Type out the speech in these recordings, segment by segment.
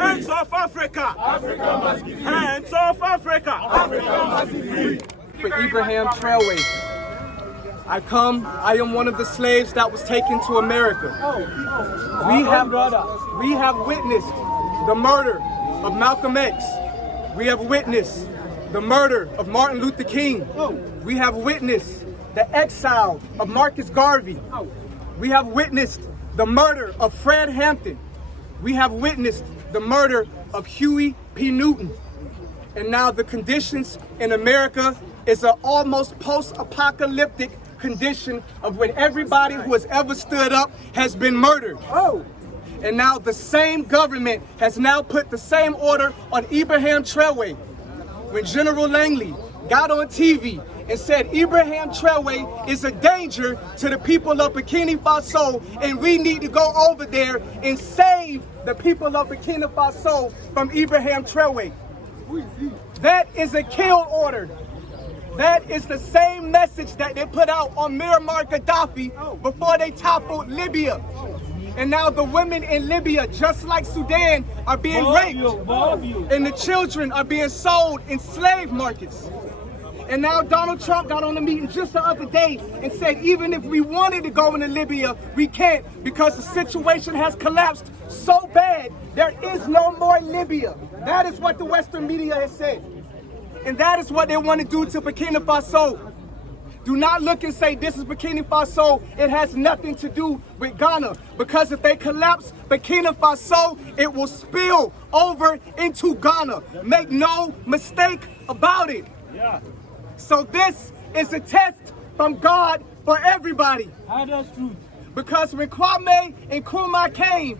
Hands off Africa! Africa must be free! Hands off Africa! Africa must be free! For Ibrahim Traore, I am one of the slaves that was taken to America. We have witnessed the murder of Malcolm X. We have witnessed the murder of Martin Luther King. We have witnessed the exile of Marcus Garvey. We have witnessed the murder of Fred Hampton. We have witnessed the murder of Huey P. Newton. And now the conditions in America is an almost post-apocalyptic condition of when everybody who has ever stood up has been murdered. And now the same government has now put the same order on Ibrahim Traore. When General Langley got on TV and said Ibrahim Traore is a danger to the people of Burkina Faso and we need to go over there and save the people of Burkina Faso from Ibrahim Traore. That is a kill order. That is the same message that they put out on Muammar Gaddafi before they toppled Libya. And now the women in Libya, just like Sudan, are being raped. And the children are being sold in slave markets. And now Donald Trump got on a meeting just the other day and said even if we wanted to go into Libya, we can't because the situation has collapsed so bad, there is no more Libya. That is what the Western media has said. And that is what they want to do to Burkina Faso. Do not look and say this is Burkina Faso. It has nothing to do with Ghana. Because if they collapse Burkina Faso, it will spill over into Ghana. Make no mistake about it. So this is a test from God for everybody. That's true. Because when Kwame and Nkrumah came,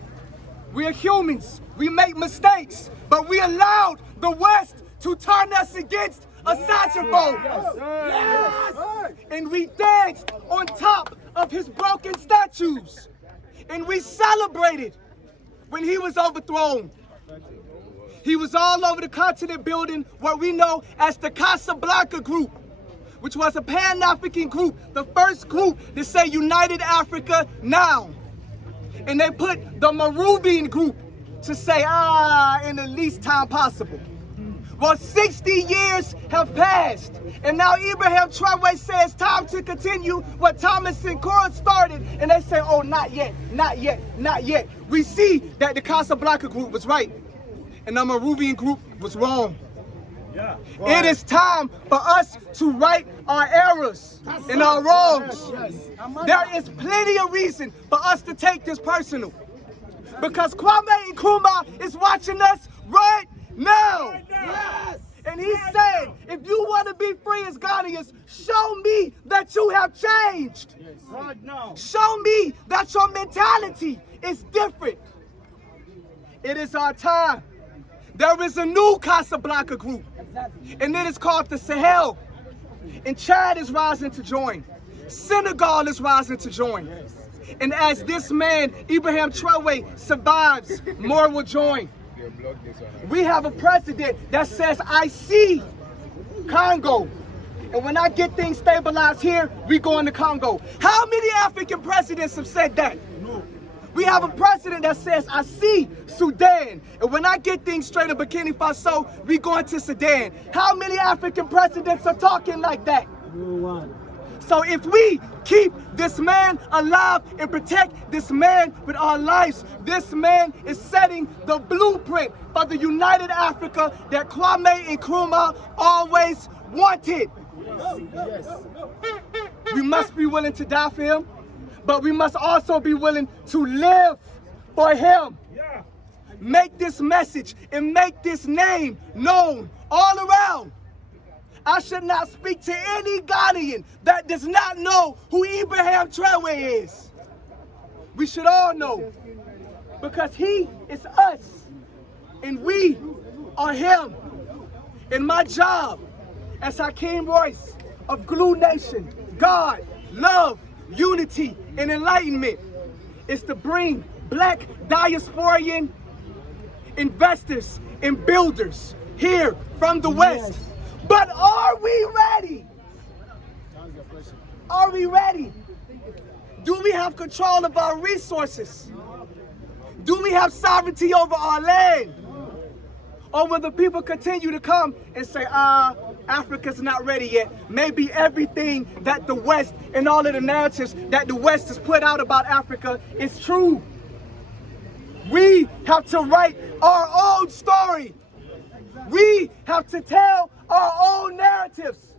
we are humans. We make mistakes. But we allowed the West to turn us against a Sasha-phobe. Yes! And we danced on top of his broken statues. And we celebrated when he was overthrown. He was all over the continent building what we know as the Casablanca Group, which was a Pan-African group, the first group to say United Africa now. And they put the Moravian Group to say, in the least time possible. Well, 60 years have passed, and now Ibrahim Traore says time to continue what Thomas Sankara started, and they say, oh, not yet, not yet, not yet. We see that the Casablanca Group was right, and the Moravian Group was wrong. It is time for us to right our errors and our wrongs. There is plenty of reason for us to take this personal, because Kwame Nkrumah is watching us right now. And he said, if you want to be free as Ghanaians, show me that you have changed. Right now. Show me that your mentality is different. It is our time. There is a new Casablanca group, and it is called the Sahel. And Chad is rising to join. Senegal is rising to join. And as this man, Ibrahim Traore, survives, more will join. We have a president that says, I see Congo. And when I get things stabilized here, we go into Congo. How many African presidents have said that? No. We have a president that says, I see Sudan. And when I get things straight in Burkina Faso, we go into Sudan. How many African presidents are talking like that? No one. So if we keep this man alive and protect this man with our lives, this man is setting the blueprint for the United Africa that Kwame Nkrumah always wanted. Yes. We must be willing to die for him, but we must also be willing to live for him. Make this message and make this name known all around. I should not speak to any Ghanaian that does not know who Ibrahim Traore is. We should all know, because he is us and we are him. And my job as Hakeem Royce of Glue Nation, God, love, unity, and enlightenment is to bring black diasporian investors and builders here from the West. But are we ready? Are we ready? Do we have control of our resources? Do we have sovereignty over our land? Or will the people continue to come and say, Africa's not ready yet? Maybe everything that the West and all of the narratives that the West has put out about Africa is true. We have to write our own story. We have to tell our own narratives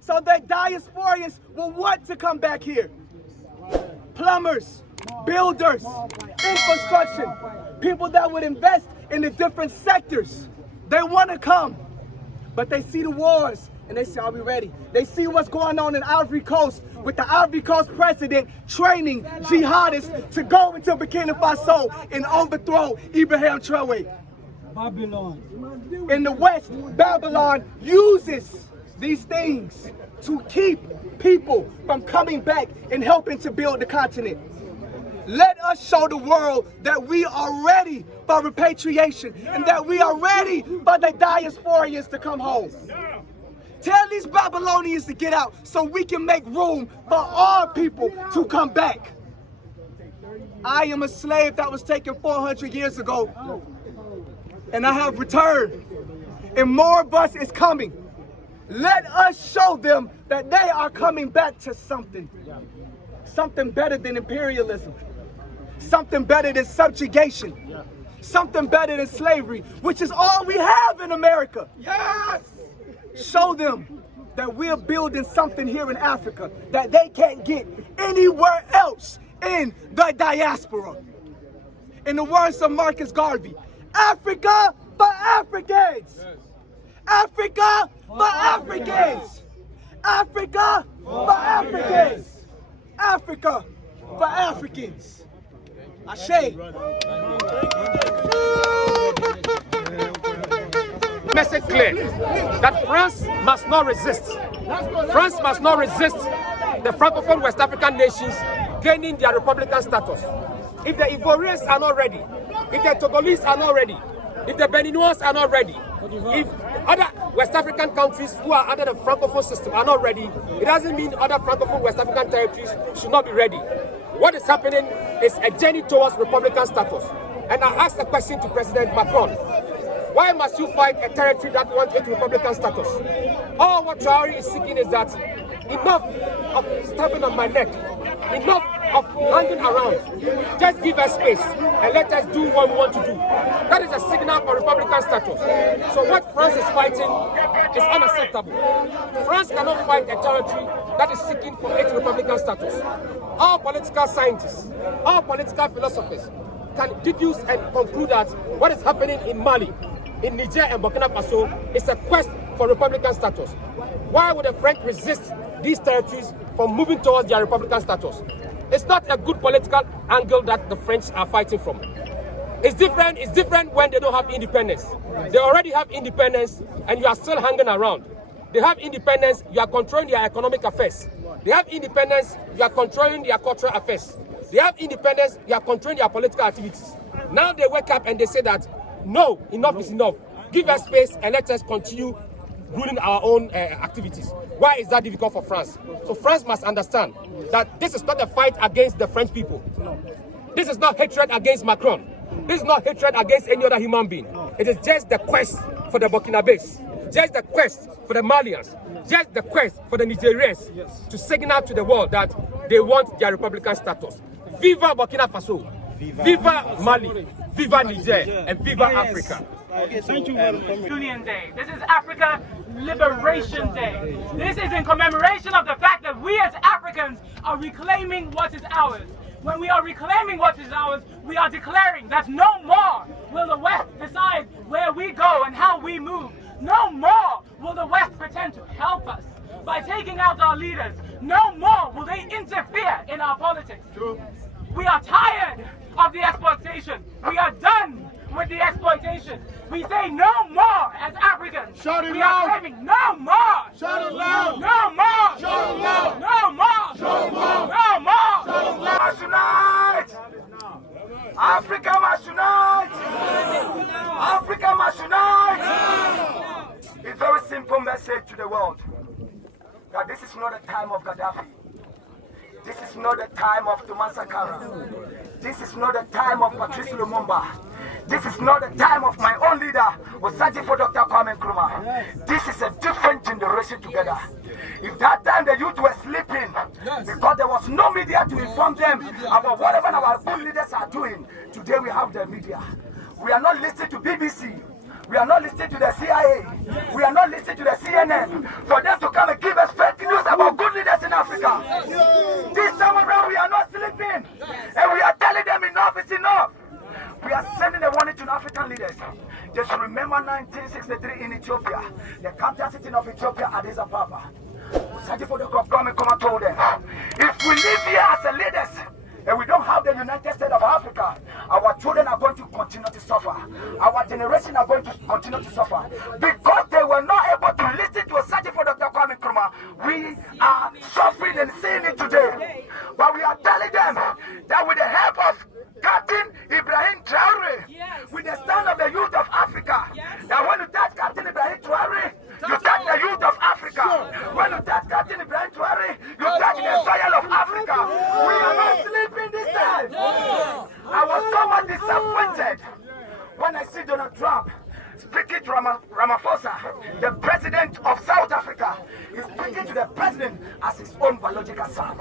so that diasporians will want to come back here. Plumbers, builders, infrastructure, people that would invest in the different sectors. They want to come, but they see the wars and they say, are we ready? They see what's going on in Ivory Coast with the Ivory Coast president training jihadists to go into Burkina Faso and overthrow Ibrahim Traore. Babylon. In the West, Babylon uses these things to keep people from coming back and helping to build the continent. Let us show the world that we are ready for repatriation and that we are ready for the diasporians to come home. Tell these Babylonians to get out so we can make room for our people to come back. I am a slave that was taken 400 years ago, and I have returned, and more of us is coming. Let us show them that they are coming back to something. Something better than imperialism. Something better than subjugation. Something better than slavery, which is all we have in America. Yes! Show them that we're building something here in Africa that they can't get anywhere else in the diaspora. In the words of Marcus Garvey, Africa for Africans! Africa for Africans! Africa for Africans! Africa for Africans! Ashe. Message clear that France must not resist. France must not resist the Francophone West African nations gaining their republican status. If the Ivorians are not ready, if the Togolese are not ready, if the Beninois are not ready, if other West African countries who are under the Francophone system are not ready, it doesn't mean other Francophone West African territories should not be ready. What is happening is a journey towards republican status. And I asked the question to President Macron, why must you fight a territory that wants its republican status? All what Traore is seeking is that enough of stabbing on my neck, enough of hanging around. Just give us space and let us do what we want to do. That is a signal for republican status. So what France is fighting is unacceptable. France cannot fight a territory that is seeking for its republican status. All political scientists, all political philosophers can deduce and conclude that what is happening in Mali, in Niger and Burkina Faso is a quest for republican status. Why would the French resist these territories from moving towards their republican status? It's not a good political angle that the French are fighting from. It's different when they don't have independence. They already have independence and you are still hanging around. They have independence, you are controlling their economic affairs. They have independence, you are controlling their cultural affairs. They have independence, you are controlling their political activities. Now they wake up and they say that, no, enough is enough. Give us space and let us continue ruling our own activities. Why is that difficult for France? So France must understand that this is not a fight against the French people. This is not hatred against Macron. This is not hatred against any other human being. It is just the quest for the Burkinabés, just the quest for the Malians, just the quest for the Nigerians to signal to the world that they want their republican status. Viva Burkina Faso, viva Mali, viva Niger, and viva Africa. Okay, thank you very much. Union Day. This is Africa Liberation Day. This is in commemoration of the fact that we as Africans are reclaiming what is ours. When we are reclaiming what is ours, we are declaring that no more will the West decide where we go and how we move. No more will the West pretend to help us by taking out our leaders. No more will they interfere in our politics. We are tired of the exploitation. We are done with the exploitation. We say no more as Africans. Shout it we loud. are claiming no more. Shout it loud. No more. Shout it loud. No more. Shout it loud. No more. Shout it loud. Must unite. Africa must unite. Africa must unite. It's a very simple message to the world that this is not a time of Gaddafi. This is not the time of Thomas Sankara. This is not the time of Patrice Lumumba. This is not the time of my own leader, Osaji for Dr. Kwame Nkrumah. This is a different generation together. If that time the youth were sleeping, because there was no media to inform them about whatever our own leaders are doing, today we have the media. We are not listening to BBC. We are not listening to the CIA. We are not listening to the CNN for them to come and give us fake news about good leaders in Africa. This time around, we are not sleeping. And we are telling them enough is enough. We are sending a warning to the African leaders. Just remember 1963 in Ethiopia, the capital city of Ethiopia, Addis Ababa. Told them, if we live here as the leaders, and we don't have the United States of Africa, our children are going to continue to suffer. Our generation are going to continue to suffer. Because they were not able to listen to a search for Dr. Kwame Nkrumah, we are suffering and seeing it today. But we are telling them that with the help of Captain Ibrahim Traore, with the stand of the youth of Africa, that when you touch Captain Ibrahim Traore, you touch the youth of Africa. When you touch Captain Ibrahim Traore, you touch the soil of Africa. We are not sleeping this time. I was so much disappointed when I see Donald Trump speaking to Ramaphosa, the president of South Africa. He's speaking to the president as his own biological son.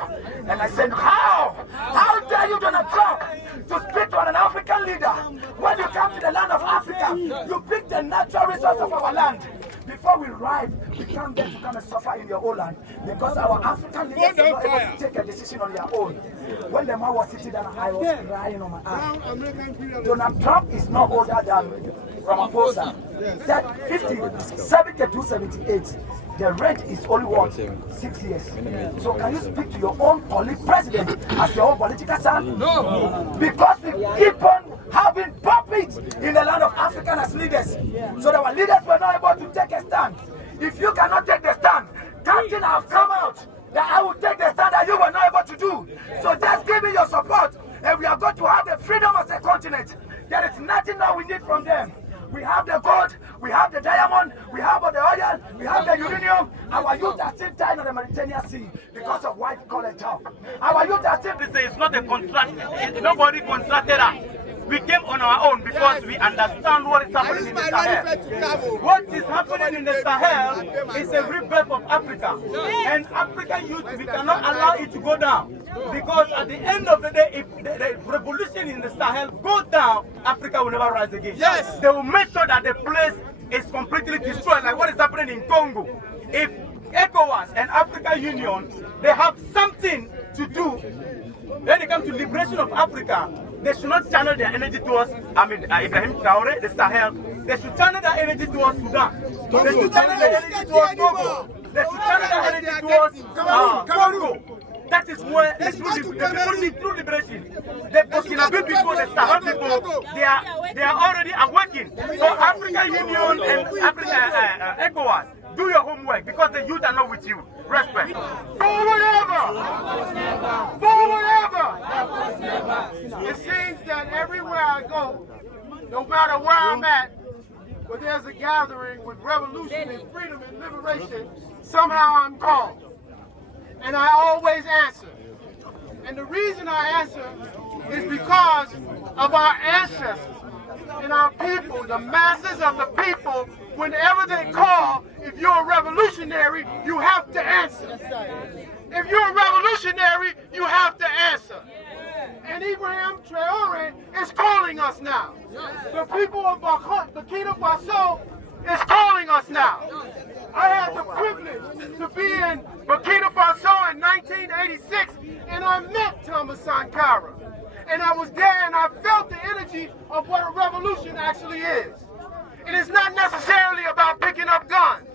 And I said, how? How dare you, Donald Trump, to speak to an African leader? When you come to the land of Africa, you pick the natural resource of our land. Before we arrive, we come there to come and suffer in your own land. Because our African leaders are not able to take a decision on their own. When the man was sitting down, I was crying on my eye. Donald Trump is not older than Ramaphosa. That 50, 72, 78. The rate is only what? 6 years. So can you speak to your own colleague president as your own political son? No. Because we keep on having puppets in the land of Africa as leaders. So that our leaders were not able to take a stand. If you cannot take the stand, Captain have come out that I will take the stand that you were not able to do. So just give me your support and we are going to have the freedom of the continent. There is nothing that we need from them. We have the gold, we have the diamond, we have the oil, we have the uranium. Our youth are still dying on the Mediterranean Sea because of white collar job. Our youth are still... It's not a contract. Nobody contracted us. We came on our own because we understand what is happening in the Sahel. What is happening in the Sahel is a rebirth of Africa. And African youth, we cannot allow it to go down. Because at the end of the day, if the revolution in the Sahel goes down, Africa will never rise again. Yes. They will make sure that the place is completely destroyed, like what is happening in Congo. If ECOWAS and African Union, they have something to do when it comes to liberation of Africa, they should not channel their energy towards, Ibrahim Traore, the Sahel. They should channel their energy towards Sudan. They should channel their energy towards Congo. They should channel their energy towards Congo. That is where the true liberation. The Burkina people, the Sahel people, they are already awakened. So African Union and ECOWAS, do your homework because the youth are not with you. Respect. Forward ever! Forward ever! It seems that everywhere I go, no matter where I'm at, where there's a gathering with revolution and freedom and liberation, somehow I'm called. And I always answer. And the reason I answer is because of our ancestors and our people, the masses of the people. Whenever they call, if you're a revolutionary, you have to answer. If you're a revolutionary, you have to answer. And Ibrahim Traore is calling us now. The people of Burkina Faso is calling us now. I had the privilege to be in Burkina Faso in 1986, and I met Thomas Sankara. And I was there and I felt the energy of what a revolution actually is. It is not necessarily about picking up guns.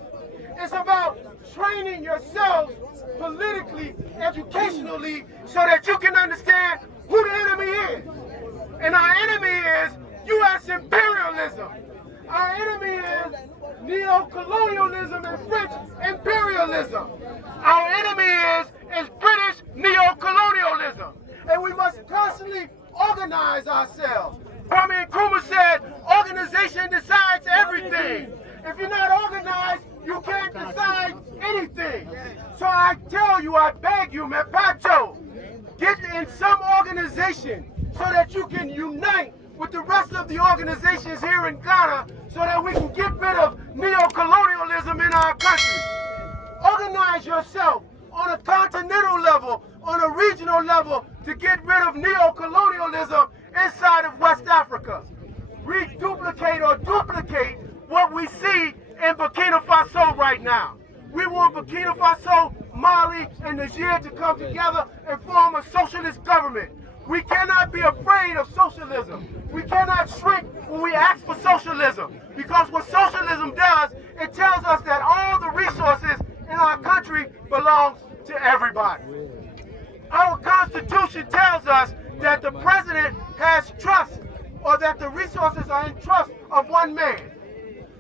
It's about training yourselves politically, educationally, so that you can understand who the enemy is. And our enemy is U.S. imperialism. Our enemy is neo-colonialism and French imperialism. Our enemy is British neo-colonialism. And we must constantly organize ourselves. Kwame Nkrumah said, organization decides everything. If you're not organized, you can't decide anything. So I tell you, I beg you, Mepacho, get in some organization so that you can unite with the rest of the organizations here in Ghana so that we can get rid of neo-colonialism in our country. Organize yourself on a continental level, on a regional level, to get rid of neo-colonialism inside of West Africa. Reduplicate or duplicate what we see in Burkina Faso right now. We want Burkina Faso, Mali, and Niger to come together and form a socialist government. We cannot be afraid of socialism. We cannot shrink when we ask for socialism, because what socialism does, it tells us that all the resources in our country belongs to everybody. Our Constitution tells us that the president has trust, or that the resources are in trust of one man.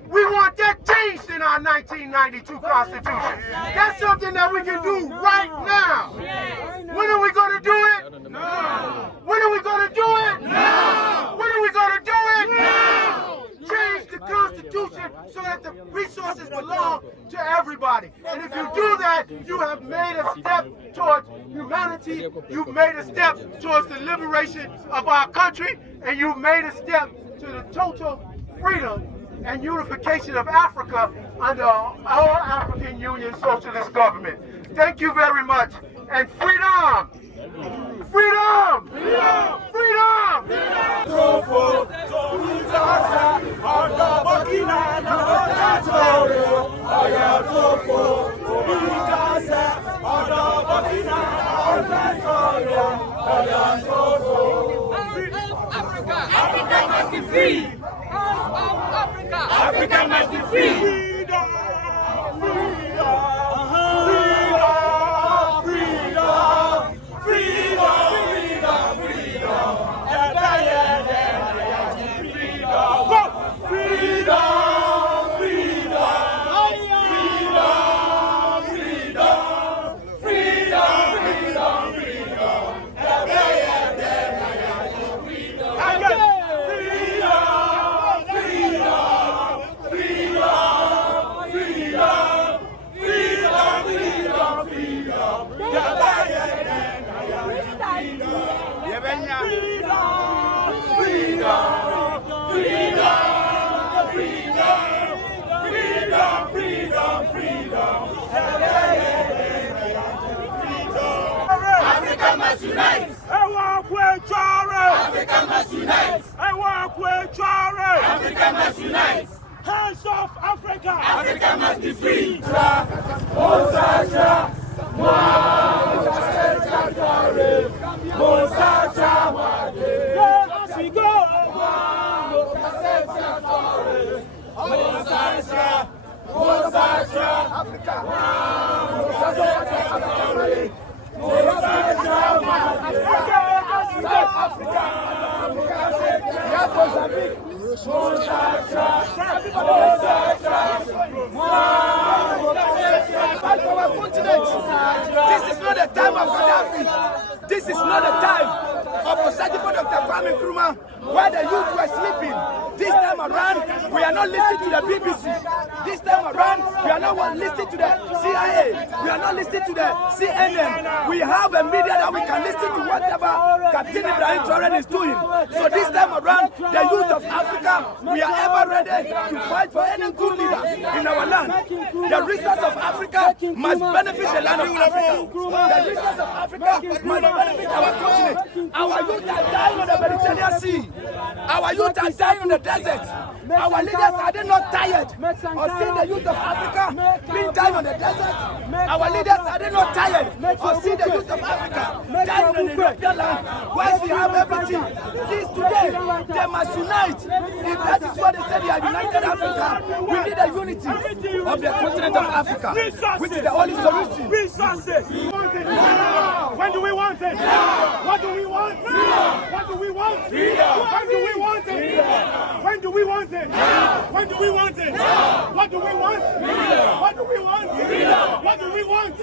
We want that changed in our 1992 Constitution. That's something that we can do right now. When are we going to do it? Now. When are we going to do it? Now. When are we going to do it? Now. Change the Constitution so that the resources belong to everybody. And if you do that, you have made a step towards humanity. You've made a step towards the liberation of our country. And you've made a step to the total freedom and unification of Africa under our African Union socialist government. Thank you very much. And freedom! Freedom! Freedom! Freedom! Africa must be free! Africa must be free! Africa must unite! Africa must unite! Africa must unite! Hands off Africa! Africa must be free! This is not the time of Gaddafi. This is not the time of Osajifo Dr. Kwame Nkrumah, where the youth were sleeping. This time around, we are not listening to the BBC. This time around, we are not listening to the CIA. We are not listening to the CNN. We have a media that we can listen to whatever Captain Ibrahim Traore is doing. So this time around, the youth of Africa, we are ever ready to fight for any good leader in our land. The resources of Africa must benefit the land of Africa. The resources of Africa must benefit our continent. Our youth are dying on the Mediterranean Sea. Our youth are dying on the desert. Our leaders, are they not tired of seeing the youth of Africa being dying on the desert? Our leaders, are they not tired of seeing the youth of Africa dying on the European land where we have everything? This today, they must unite. If that is what they say, they are united Africa. We need a unity of the continent of Africa, which is the only solution. Resources! When do we want it? What do we want? What do we want? When do we want it? When do we want it? When do we want it? What do we want? What do we want? What do we want?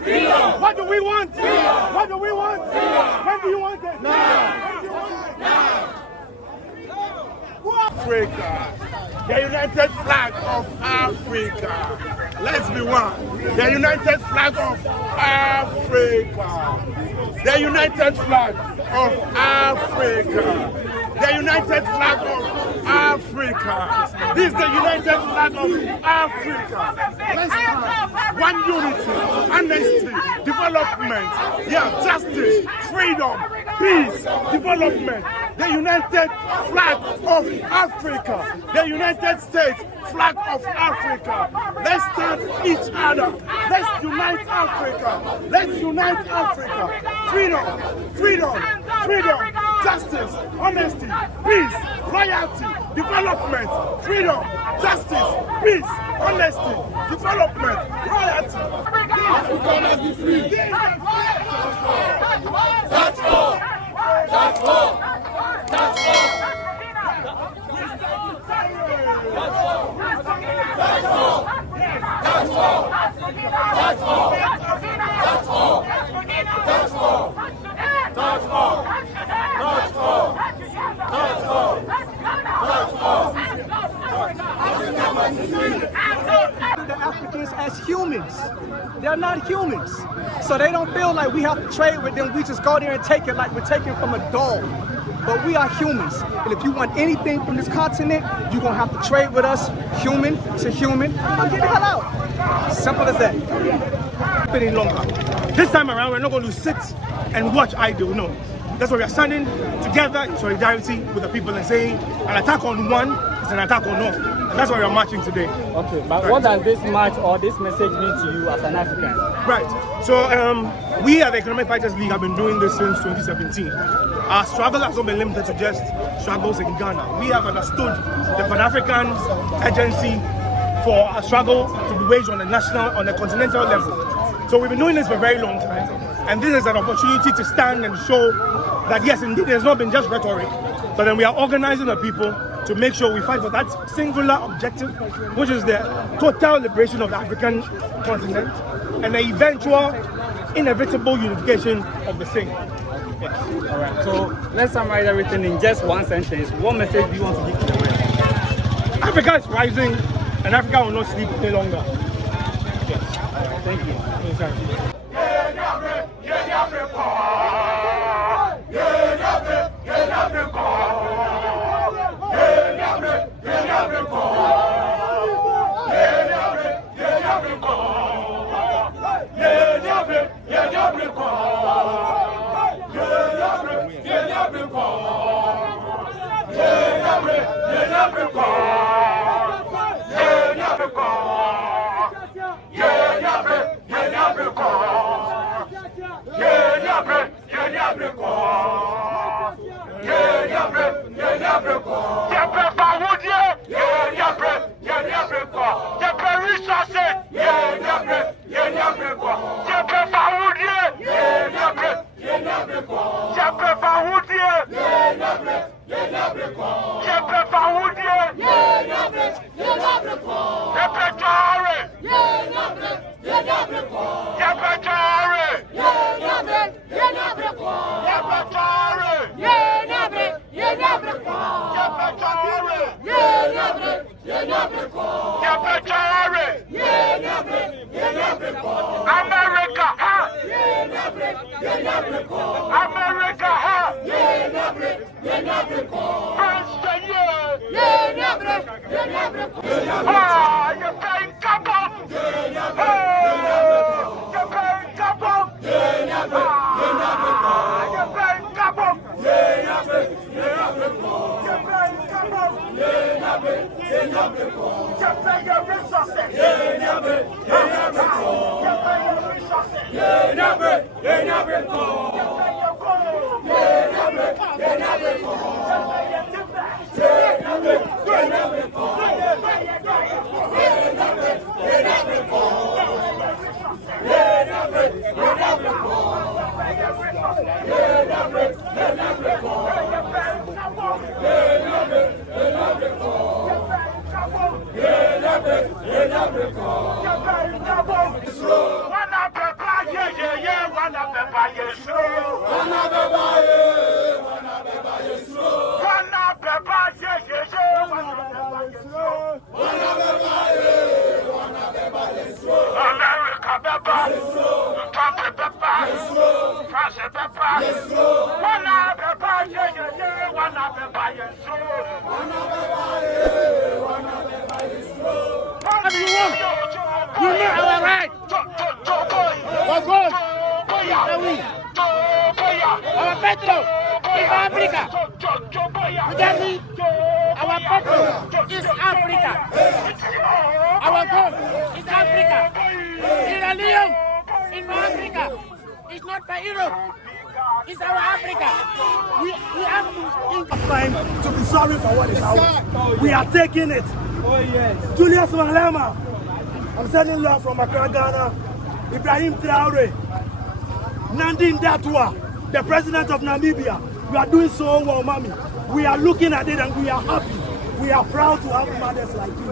What do we want? What do we want? When do you want it? Now! Africa, the united flag of Africa. Let's be one. The united flag of Africa. The united flag of Africa. the united flag of Africa. This is the united flag of Africa. Let's stand. One unity, honesty, development, justice, freedom, peace, development. The united flag of Africa. The United States flag of Africa. Let's stand each other. Let's unite Africa. Let's unite Africa. Freedom, freedom, freedom, justice, honesty, peace, loyalty, development, freedom, justice, peace, honesty, development, loyalty. Africa must be free. That's all. That's all. That's all. That's all. That's all. That's all. That's all. That's all. That's all. That's all. That's all. That's all. The Africans as humans. They're not humans. So they don't feel like we have to trade with them. We just go there and take it like we're taking from a dog. But we are humans. And if you want anything from this continent, you're going to have to trade with us, human to human, or get the hell out. Simple as that. Any longer. This time around, we're not going to sit and watch idle. No. That's why we are standing together in solidarity with the people and saying an attack on one is an attack on all. And that's why we are marching today. Okay, but what does this march or this message mean to you as an African? Right. So we at the Economic Fighters League have been doing this since 2017. Our struggle has not been limited to just struggles in Ghana. We have understood the Pan-African agency for a struggle to be waged on a continental level. So we've been doing this for a very long time. And this is an opportunity to stand and show that yes, indeed, there's not been just rhetoric, but then we are organizing the people to make sure we fight for that singular objective, which is the total liberation of the African continent and the eventual, inevitable unification of the same. Yes. All right. So let's summarize everything in just one sentence. What message do you want to give to the world? Africa is rising, and Africa will not sleep any longer. Yes. All right. Thank you. Thank you. Our goal is Africa. Sierra Leone is for Africa. It's not for Europe. It's our Africa. We have to think of time to be sorry for what is ours. We are taking it. Julius Malema, I'm sending love from Accra, Ghana. Ibrahim Traore, Nandine Datua, the president of Namibia. We are doing so well, mommy. We are looking at it and we are happy. We are proud to have mothers like you.